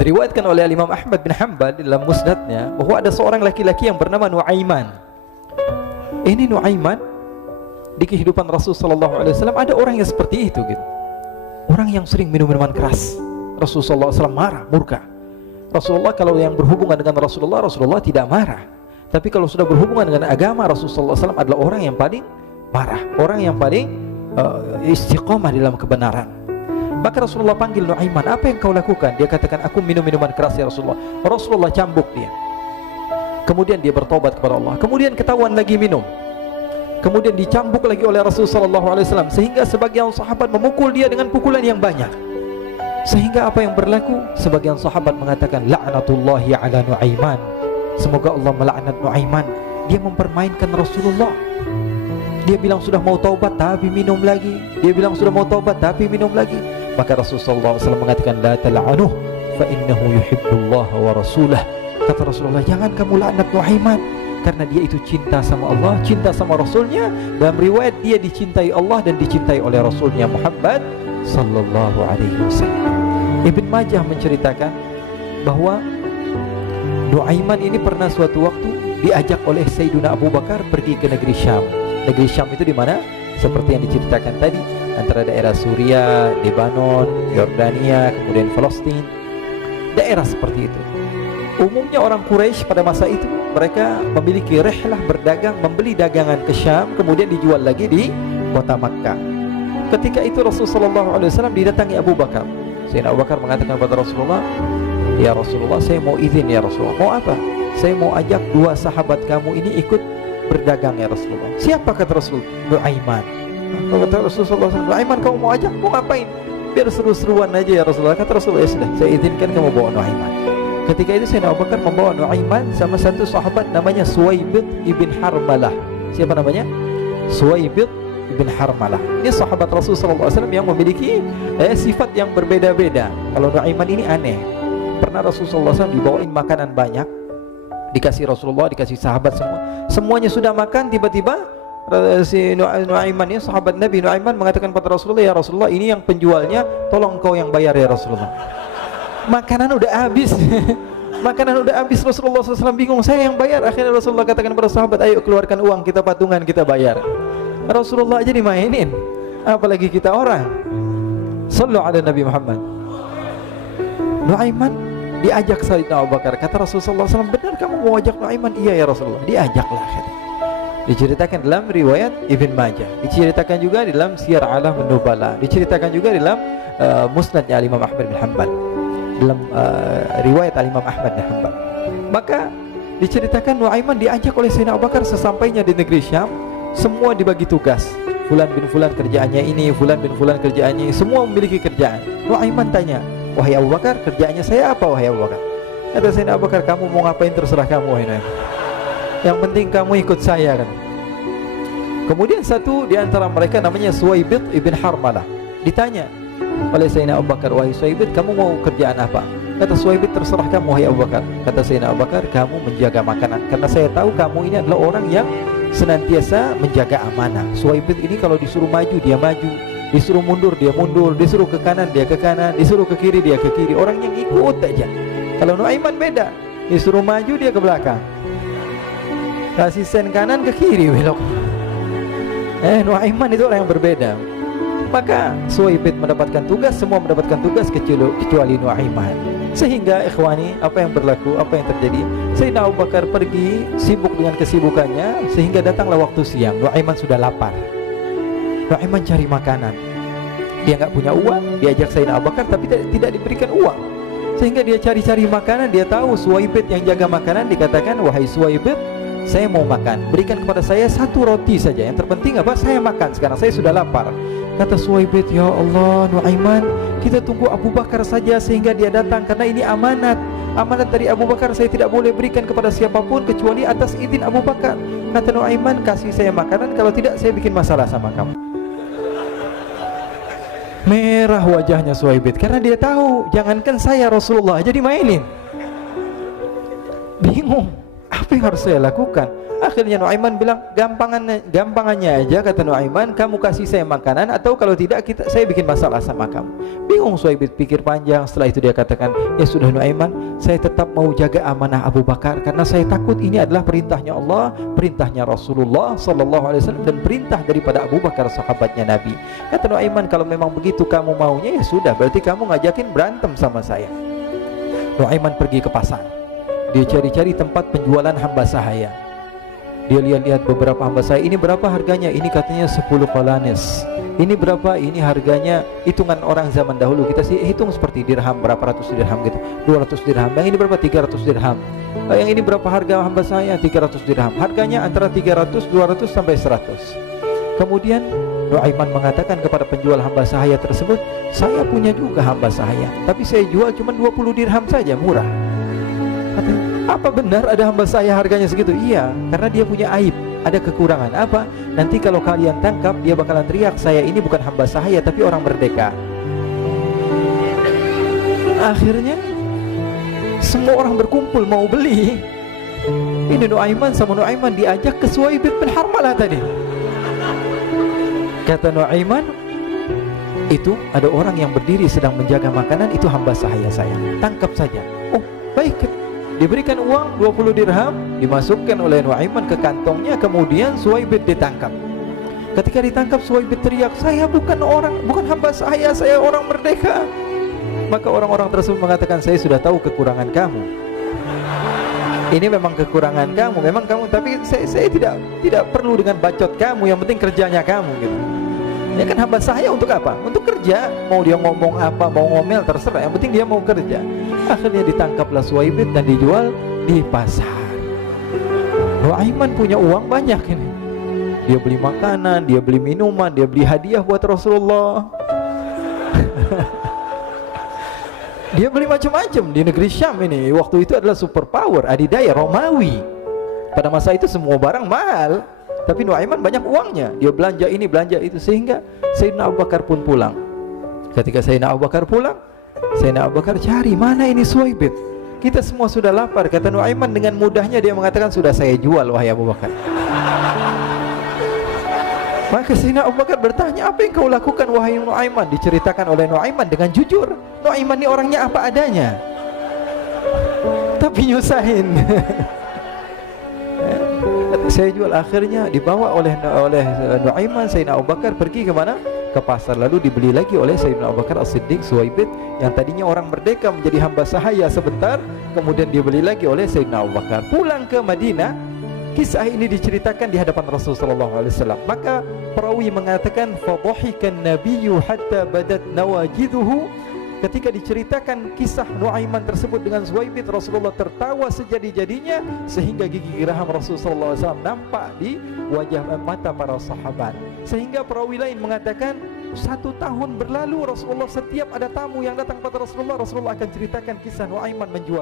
Diriwayatkan oleh Imam Ahmad bin Hanbal dalam musnadnya bahwa ada seorang laki-laki yang bernama Nuaiman. Ini Nuaiman di kehidupan Rasul sallallahu alaihi wasallam ada orang yang seperti itu gitu. Orang yang sering minum minuman keras. Rasul sallallahu alaihi wasallam marah, murka. Rasulullah kalau yang berhubungan dengan Rasulullah tidak marah. Tapi kalau sudah berhubungan dengan agama, Rasul sallallahu alaihi wasallam adalah orang yang paling marah, orang yang paling istiqomah dalam kebenaran. Maka Rasulullah panggil Nuaiman, apa yang kau lakukan? Dia katakan, aku minum minuman keras ya Rasulullah. Rasulullah cambuk dia. Kemudian dia bertobat kepada Allah. Kemudian ketahuan lagi minum. Kemudian dicambuk lagi oleh Rasulullah SAW, sehingga sebagian sahabat memukul dia dengan pukulan yang banyak. Sehingga apa yang berlaku? Sebagian sahabat mengatakan, la'natullahi ala Nuaiman. Semoga Allah melaknat Nuaiman. Dia mempermainkan Rasulullah. Dia bilang sudah mau taubat tapi minum lagi. Dia bilang sudah mau taubat tapi minum lagi. Maka Rasulullah SAW mengatakan, la tal'anuh fa innahu yuhibbullaha wa rasulah. Kata Rasulullah, jangan kamu laknat Nuaiman, karena dia itu cinta sama Allah, cinta sama Rasulnya. Dalam riwayat dia dicintai Allah dan dicintai oleh Rasulnya Muhammad sallallahu alaihi wasallam. Ibn Majah menceritakan bahwa Nuaiman ini pernah suatu waktu diajak oleh Sayyidina Abu Bakar pergi ke negeri Syam. Negeri Syam itu di mana? Seperti yang diceritakan tadi, antara daerah Suriah, Lebanon, Yordania, kemudian Palestina, daerah seperti itu. Umumnya orang Quraisy pada masa itu mereka memiliki rihlah berdagang, membeli dagangan ke Syam, kemudian dijual lagi di kota Makkah. Ketika itu Rasulullah SAW didatangi Abu Bakar. Sayyidina Abu Bakar mengatakan kepada Rasulullah, ya Rasulullah, saya mau izin ya Rasulullah. Mau apa? Saya mau ajak dua sahabat kamu ini ikut berdagang ya Rasulullah. Siapa? Kata Rasul? Nuaiman. Kata Rasulullah SAW, Nuaiman kamu mau ajak? Mau ngapain? Biar seru-seruan aja ya Rasulullah. Kata Rasulullah, ya sudah, saya izinkan kamu bawa Nuaiman. Ketika itu Sayyidina Abu Bakar membawa Nuaiman sama satu sahabat namanya Suwaibid ibn Harmalah. Siapa namanya? Suwaibid ibn Harmalah. Ini sahabat Rasulullah SAW yang memiliki sifat yang berbeda-beda. Kalau Nuaiman ini aneh. Pernah Rasulullah SAW dibawain makanan banyak, dikasih Rasulullah, dikasih sahabat semua. Semuanya sudah makan, tiba-tiba si Nuaiman ini, sahabat Nabi Nuaiman mengatakan kepada Rasulullah, ya Rasulullah, ini yang penjualnya, tolong kau yang bayar ya Rasulullah. Makanan udah habis. Makanan udah habis. Rasulullah SAW bingung, saya yang bayar. Akhirnya Rasulullah katakan kepada sahabat, ayo keluarkan uang, kita patungan, kita bayar. Rasulullah aja dimainin, apalagi kita orang. Sallu ala Nabi Muhammad. Nuaiman diajak Sayyidina Abu Bakar. Kata Rasulullah SAW, benar kamu mau ajak Nuaiman? Iya ya Rasulullah. Diajaklah. Diceritakan dalam riwayat Ibn Majah, diceritakan juga di dalam Siyar A'lam An-Nubala, diceritakan juga di dalam musnadnya Imam Ahmad bin Hanbal, dalam riwayat Imam Ahmad bin Hanbal. Maka diceritakan Nuaiman diajak oleh Sayyidina Abu Bakar. Sesampainya di negeri Syam, semua dibagi tugas. Fulan bin Fulan kerjaannya ini, Fulan bin Fulan kerjaannya ini, semua memiliki kerjaan. Nuaiman tanya, wahai Abu Bakar, kerjaannya saya apa wahai Abu Bakar? Kata Sayyidina Abu Bakar, kamu mau ngapain terserah kamu wahai Nuaiman, yang penting kamu ikut saya kan. Kemudian satu di antara mereka namanya Suwaibid ibn Harmalah ditanya oleh Sayyidina Abu Bakar, wahai Suwaibid, kamu mau kerjaan apa? Kata Suwaibid, terserah kamu wahai Abu Bakar. Kata Sayyidina Abu Bakar, kamu menjaga makanan, karena saya tahu kamu ini adalah orang yang senantiasa menjaga amanah. Suwaibid ini kalau disuruh maju dia maju, disuruh mundur dia mundur, disuruh ke kanan dia ke kanan, disuruh ke kiri dia ke kiri. Orang yang ikut aja. Kalau Nuaiman beda, disuruh maju dia ke belakang, kasih sen kanan ke kiri belok. Nuaiman itu orang yang berbeda. Maka Suwaibid mendapatkan tugas, semua mendapatkan tugas kecuali Nuaiman. Sehingga ikhwani, apa yang berlaku, apa yang terjadi? Sayyidina Abu Bakar pergi sibuk dengan kesibukannya, sehingga datanglah waktu siang. Nuaiman sudah lapar. Nuaiman cari makanan. Dia nggak punya uang, diajak Sayyidina Abu Bakar tapi tidak diberikan uang. Sehingga dia cari-cari makanan. Dia tahu Suwaibid yang jaga makanan. Dikatakan, wahai Suwaibid, saya mau makan, berikan kepada saya satu roti saja. Yang terpenting apa? Saya makan sekarang, saya sudah lapar. Kata Suwaibid, ya Allah Nuaiman, kita tunggu Abu Bakar saja sehingga dia datang, karena ini amanat. Amanat dari Abu Bakar, saya tidak boleh berikan kepada siapapun kecuali atas izin Abu Bakar. Kata Nuaiman, kasih saya makanan, kalau tidak saya bikin masalah sama kamu. Merah wajahnya Suwaibid, karena dia tahu, jangankan saya, Rasulullah aja dimainin. Bingung, apa yang harus saya lakukan? Akhirnya Nuaiman bilang, gampangannya aja, kata Nuaiman, kamu kasih saya makanan, atau kalau tidak saya bikin masalah sama kamu. Bingung Suhaib pikir panjang. Setelah itu dia katakan, ya sudah Nuaiman, saya tetap mau jaga amanah Abu Bakar, karena saya takut ini adalah perintahnya Allah, perintahnya Rasulullah sallallahu alaihi wasallam, dan perintah daripada Abu Bakar sahabatnya Nabi. Kata Nuaiman, kalau memang begitu kamu maunya, ya sudah, berarti kamu ngajakin berantem sama saya. Nuaiman pergi ke pasar, dia cari-cari tempat penjualan hamba sahaya. Dia lihat-lihat beberapa hamba sahaya, ini berapa harganya? Ini katanya 10 qalanis. Ini berapa? Ini harganya, hitungan orang zaman dahulu, kita sih hitung seperti dirham, berapa ratus dirham gitu, 200 dirham. Yang ini berapa? 300 dirham. Yang ini berapa harga hamba sahaya? 300 dirham. Harganya antara 300, 200 sampai 100. Kemudian Nuaiman mengatakan kepada penjual hamba sahaya tersebut, saya punya juga hamba sahaya, tapi saya jual cuma 20 dirham saja, murah. Katanya, apa benar ada hamba saya harganya segitu? Iya, karena dia punya aib, ada kekurangan. Apa? Nanti kalau kalian tangkap, dia bakalan teriak, saya ini bukan hamba sahaya tapi orang merdeka. Akhirnya semua orang berkumpul mau beli. Ini Nuaiman sama Nuaiman diajak ke Suhaib bin Harmalah tadi. Kata Nuaiman, itu ada orang yang berdiri sedang menjaga makanan, itu hamba sahaya saya, tangkap saja. Oh baik. Diberikan uang 20 dirham, dimasukkan oleh Nuaiman ke kantongnya. Kemudian Suhaib ditangkap. Ketika ditangkap, Suhaib teriak, saya bukan hamba saya orang merdeka. Maka orang-orang tersebut mengatakan, saya sudah tahu kekurangan kamu. Ini memang kekurangan kamu, memang kamu, tapi saya tidak perlu dengan bacot kamu, yang penting kerjanya kamu gitu. Ya kan hamba saya untuk apa? Untuk kerja. Mau dia ngomong apa, mau ngomel terserah, yang penting dia mau kerja. Akhirnya ditangkaplah Suhaib dan dijual di pasar. Nuaiman punya uang banyak ini. Dia beli makanan, dia beli minuman, dia beli hadiah buat Rasulullah. Dia beli macam-macam di negeri Syam ini. Waktu itu adalah superpower, adidaya Romawi. Pada masa itu semua barang mahal, tapi Nuaiman banyak uangnya. Dia belanja ini, belanja itu, sehingga Sayyidina Abu Bakar pun pulang. Ketika Sayyidina Abu Bakar pulang, Sayyidina Abu Bakar cari, mana ini Suhaib? Kita semua sudah lapar. Kata Nuaiman dengan mudahnya dia mengatakan, sudah saya jual wahai Abu Bakar. Maka Sayyidina Abu Bakar bertanya, apa yang kau lakukan wahai Nuaiman? Diceritakan oleh Nuaiman dengan jujur. Nuaiman ini orangnya apa adanya, tapi nyusahin. Saya jual. Akhirnya dibawa oleh Nuaiman, Sayyidina Abu Bakar pergi ke mana? Ke pasar. Lalu dibeli lagi oleh Sayyidina Abu Bakar As-Siddiq Suhaib yang tadinya orang merdeka menjadi hamba sahaya sebentar, kemudian dibeli lagi oleh Sayyidina Abu Bakar. Pulang ke Madinah, kisah ini diceritakan di hadapan Rasulullah SAW. Maka perawi mengatakan, fadhahikan nabiyyu hatta badat nawajiduhu. Ketika diceritakan kisah Nuaiman tersebut dengan Suhaib, Rasulullah tertawa sejadi-jadinya sehingga gigi geraham Rasulullah SAW nampak di wajah mata para sahabat. Sehingga perawi lain mengatakan 1 tahun berlalu Rasulullah, setiap ada tamu yang datang kepada Rasulullah akan ceritakan kisah Nuaiman menjual